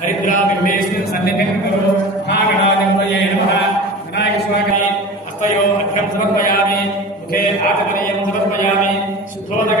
హరిద్రామిమేశ్వర సన్నిధిం కరు మహాగణాధిపతయే నమః వినాయక స్వామి అస్తయో అగ్రం సమర్పయామి. ముఖే ఆచమనీయం సమర్పయామి. శుద్ధోదక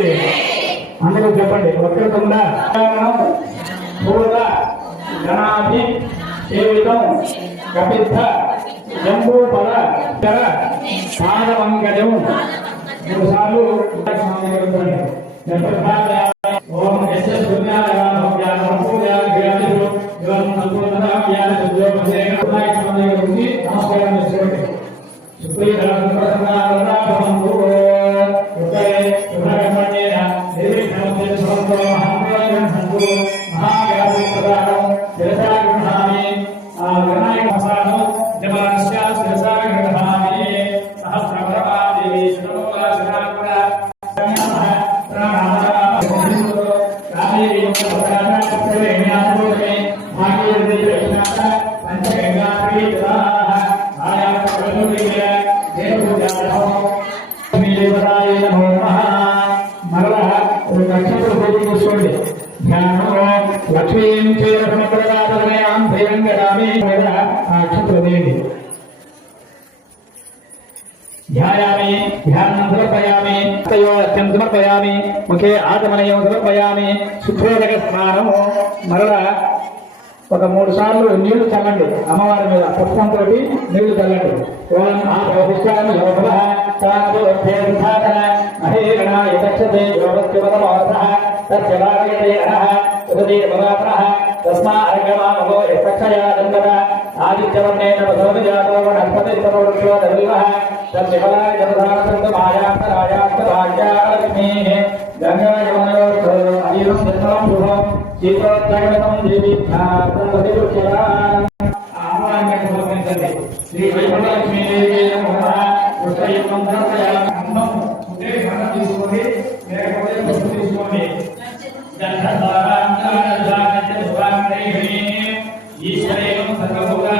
మహారాజుకి అందరూ చెప్పండి. వక్రతుండ పూర్వ గణాధి సేవితం కపిత్థ జంబూపద ఇతర పాదవంకజం. మూడు సార్లు ఓం సూర్యాయ నిర్విఘ్నమతే లక్ష్మీం ధ్యాయామి ధ్యానం సమర్పయామి తయోత్యం సమర్పయామి ముఖే ఆచమనయం సమర్పయామి సుఖోదక స్నానము మరలా ఒక మూడు సార్లు నీళ్ళు చల్లండి. అమ్మవారి మీద పుష్పంతో నీళ్ళు చల్లండి. ఓం ఆపోహిష్టామి యోగ ఆదిత్యవర్ణేన వసోజాతో వనస్పతి సమవృక్షో దవివః శుభం. శ్రీ వైకుంఠలక్ష్మీదేవి నమః ఉంటే ఘనం తీసుకోండి లేకపోతే పుష్పం తీసుకోండి ఈశ్వరేవం సర్వభూతాన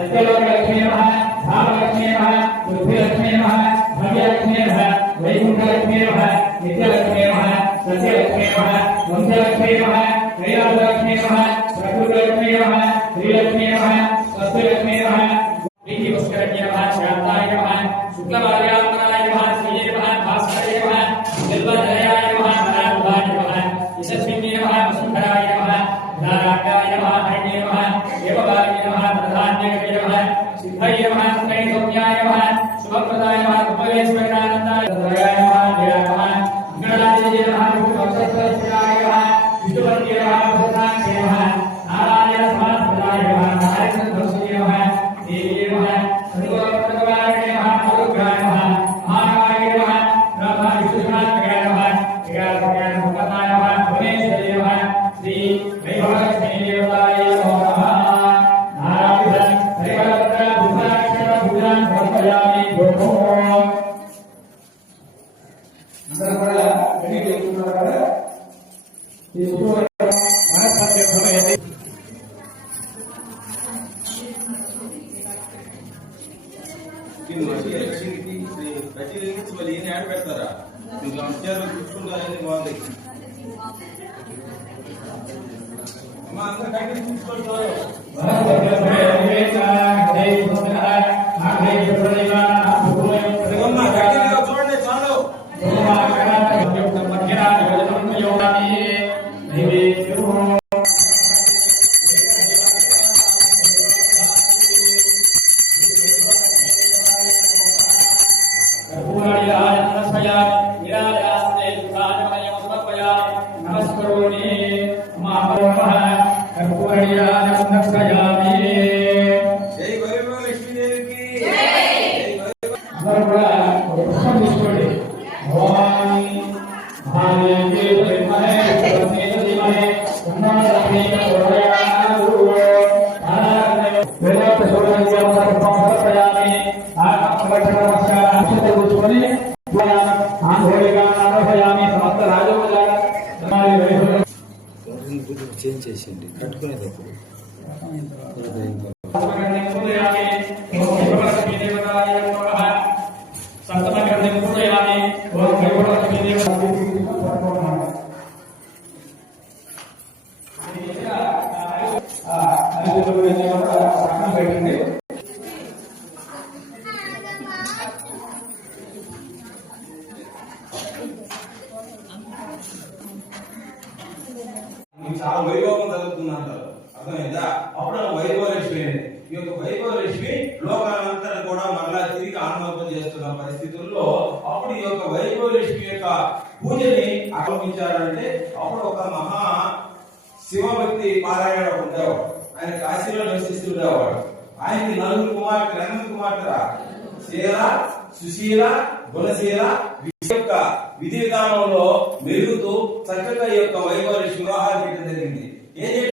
सत्य लोक लक्ष्मी नमः धाम लक्ष्मी नमः पृथ्वी लक्ष्मी नमः నమః శ్రీ సౌమ్యాయ నమః శుభప్రదాయ చాలు உன்னத పెట్టండి చాలా వైభవం జరుగుతుందంటారు అర్థమైందా? అప్పుడు ఆ వైభవ లక్ష్మి ఈ యొక్క వైభవ లక్ష్మి లోకాలంతా కూడా మరలా తిరిగి ఆనందం చేస్తున్న పరిస్థితుల్లో అప్పుడు ఈ యొక్క వైభవ లక్ష్మి యొక్క పూజని ఆరంభించారంటే అప్పుడు ఒక మహా శివభక్తి పారాయణ ఉండేవాడు. ఆయన కాశీలో నివసిస్తుండేవాడు. ఆయనకి నలుగురు కుమార్తె నలుగురు కుమార్తె శీల సుశీల గుణశీల యొక్క విధి విధానంలో మెరుగుతూ చక్కగా యొక్క వైభవ వివాహాలు జరిగింది. ఏం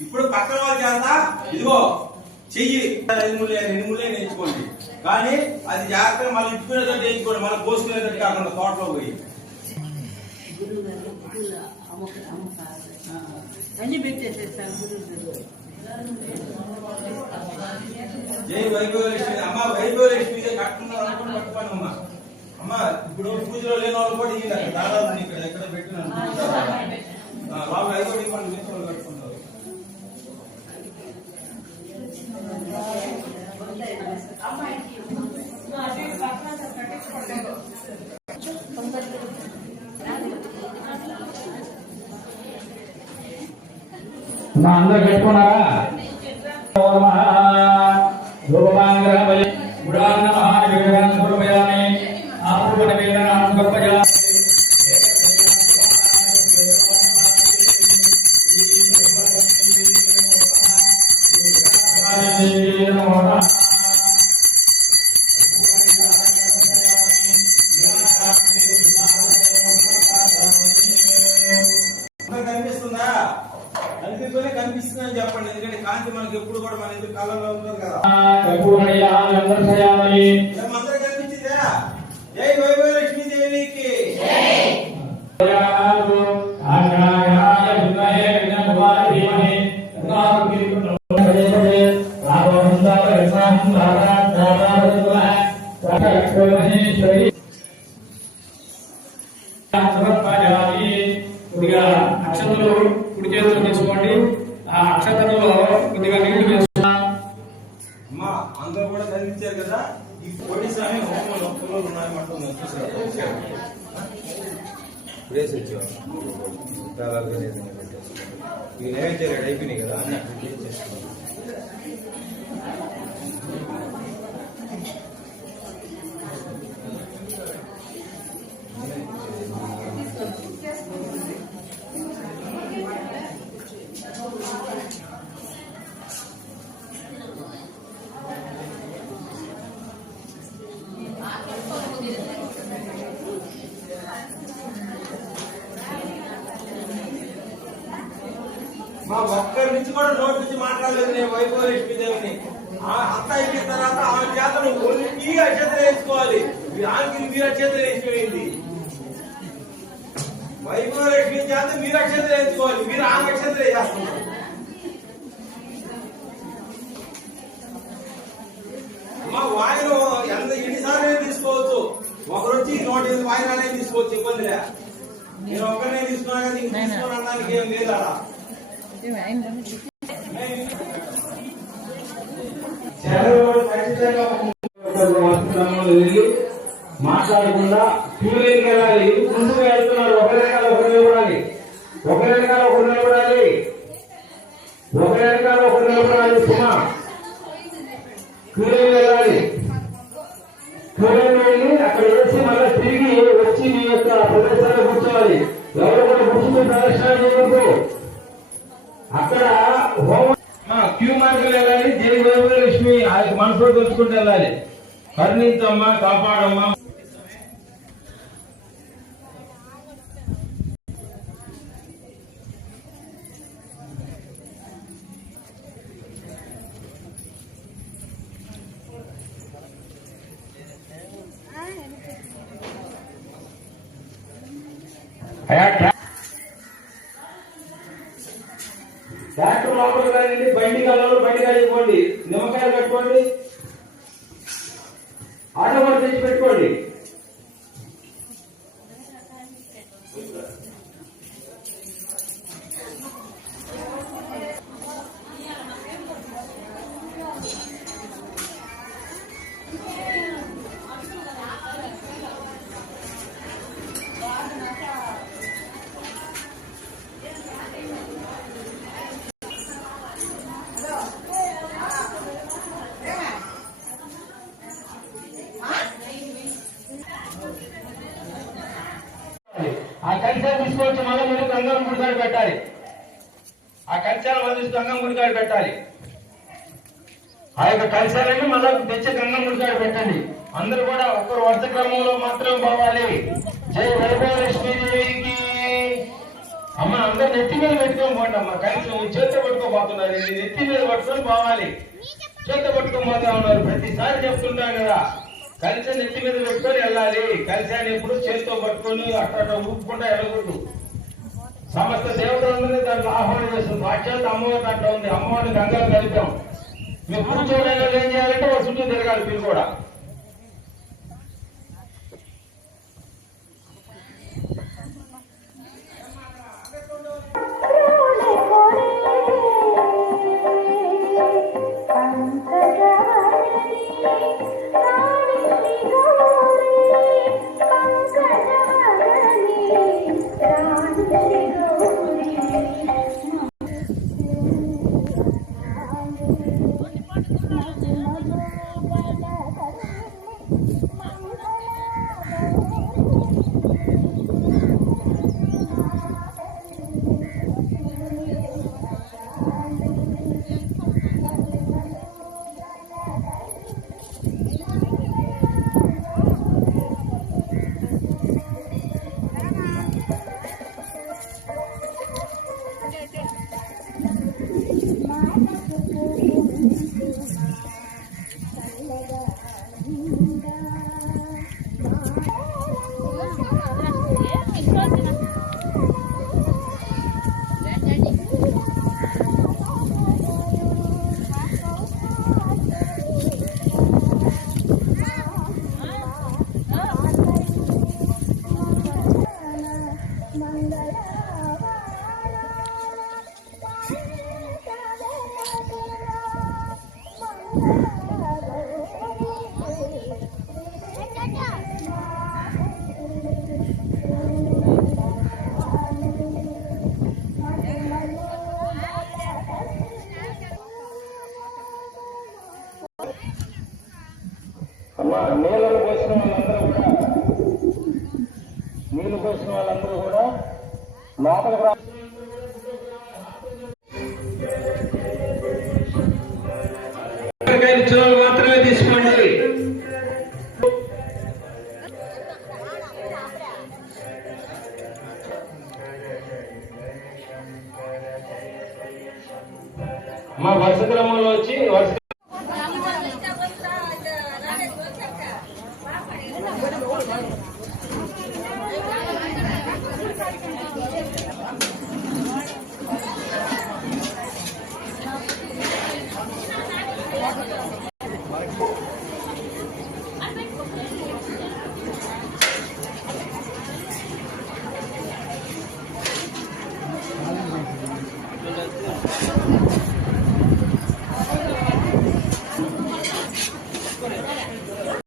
ఇప్పుడు పక్కన వాళ్ళ చేత ఇదిగో చెయ్యి. ఎనుములే నేర్చుకోండి. కానీ అది జాగ్రత్తగా మళ్ళీ ఇట్టుకునేటట్టు నేర్చుకోండి మళ్ళీ పోసుకునేటట్టు కాకుండా తోటలో పోయి. జై వైభవ లక్ష్మి అమ్మ వైభవ లక్ష్మి కట్టుకున్నారు అనుకుని అమ్మ అమ్మ ఇప్పుడు పూజలో లేని వాళ్ళు కూడా ఈ దాదాపు ఇక్కడ ఎక్కడ పెట్టినాను ఐదో ఇవ్వండి. కట్టుకుంటారు. మా అందరు పెట్టుకున్నారా? అందరికి కనిపిస్తుందా? కనిపిస్తూనే కనిపిస్తుందని చెప్పండి. ఎందుకంటే కాంతి మనకి ఎప్పుడు కూడా మన ఎదురు కాలంలో ఉంటుంది కదా. అక్షతలు కుడి చేతులు తీసుకోండి. ఆ అక్షతలలో కొద్దిగా నీళ్ళు వేసుకున్నా అమ్మా అందరూ కూడా చదివించారు కదా? ఈ పొడి సామి హోమం నొప్పులు ఉన్నాయి మట్టం చూసారు ఇప్పుడేసి వచ్చావు దాదాపు ఇవి నైవేద్యాలు అయిపోయినాయి కదా అన్నీ అక్కడ చేసుకున్నాం నుంచి కూడా నోటి నుంచి మాట్లాడలేదు నేను వైభవలక్ష్మి దేవిని ఆ అంతా అయిపోయిన తర్వాత ఆమె చేత నువ్వు ఒలికి అక్షతలు వేసుకోవాలి. ఆంకి మీరు అక్షతలు వేసిపోయింది వైభవలక్ష్మి చేత మీరు అక్షతలు వేసుకోవాలి. మీరు ఆమె అక్షతలు వేసేస్తున్నారు మా వాయన ఎంత ఎన్నిసార్లు తీసుకోవచ్చు. ఒకరు వచ్చి నూట ఎనిమిది వాయిన అనేది తీసుకోవచ్చు ఇబ్బంది లే. నేను ఒక్కరినే తీసుకున్నా కదా ఇంక తీసుకుని అనడానికి ఏం లేదా మాట్లాడకుండా క్యూలైన్కి వెళ్ళాలి ముందుకు వెళ్తున్నారు ఒకరి వెనకాల ఒకరు నిలబడాలి ఒకరి వెనకాల ఒకరు నిలబడాలి ఒకరి వెనకాల ఒకరు నిలబడాలి సుమా క్యూలైన్ వెళ్ళాలి క్యూలైన్ వెళ్ళి అక్కడ వేసి మళ్ళీ తిరిగి వచ్చి మీ యొక్క ప్రదేశాల్లో కూర్చోవాలి ఎవరు కూడా కూర్చుని ప్రదర్శన చేయకూడదు అక్కడ క్యూ మార్గం వెళ్ళాలి దేవి వైభవ లక్ష్మి ఆ యొక్క మనసులో తెలుసుకుంటూ వెళ్ళాలి. కరుణించమ్మా కాపాడమ్మా. అయ్యా, లోపలికి రండి బండి కలలు బండి కట్టుకోండి నిమ్మకాయలు కట్టుకోండి గుడికాడు పెట్టాలి. ఆ యొక్క కంచాలన్నీ మళ్ళీ తెచ్చి గంగం గుడికాడు పెట్టండి. అందరూ కూడా ఒక్కరు వరుస క్రమంలో మాత్రం పోవాలి. జై వైభవలక్ష్మీదేవికి అమ్మ అందరు నెత్తి మీద పెట్టుకొని పోండి అమ్మ. కలిసి చేత పట్టుకోబోతున్నారు ఇది నెత్తి మీద పట్టుకొని పోవాలి. చేత పట్టుకొని పోతా ఉన్నారు. ప్రతిసారి చెప్తుంటాం కదా. కలిసి నెత్తి మీద పెట్టుకొని వెళ్ళాలి. కలిసాన్ని ఎప్పుడు చేతితో పట్టుకొని అట్ట ఊపుకుండా వెళ్ళకూడదు. సమస్త దేవతలందరినీ దాంట్లో ఆహ్వానం చేస్తుంది సాక్షాత్ అమ్మవారి అట్లా ఉంది. అమ్మవారిని గంగలు కలిపాం. మీరు కూర్చోవడానికి ఏం చేయాలంటే ఒక చుట్టూ తిరగాలి మీరు కూడా. నీళ్ళను పోసిన వాళ్ళందరూ కూడా నీళ్ళు పోసిన వాళ్ళందరూ కూడా లోపలికి రా Gracias.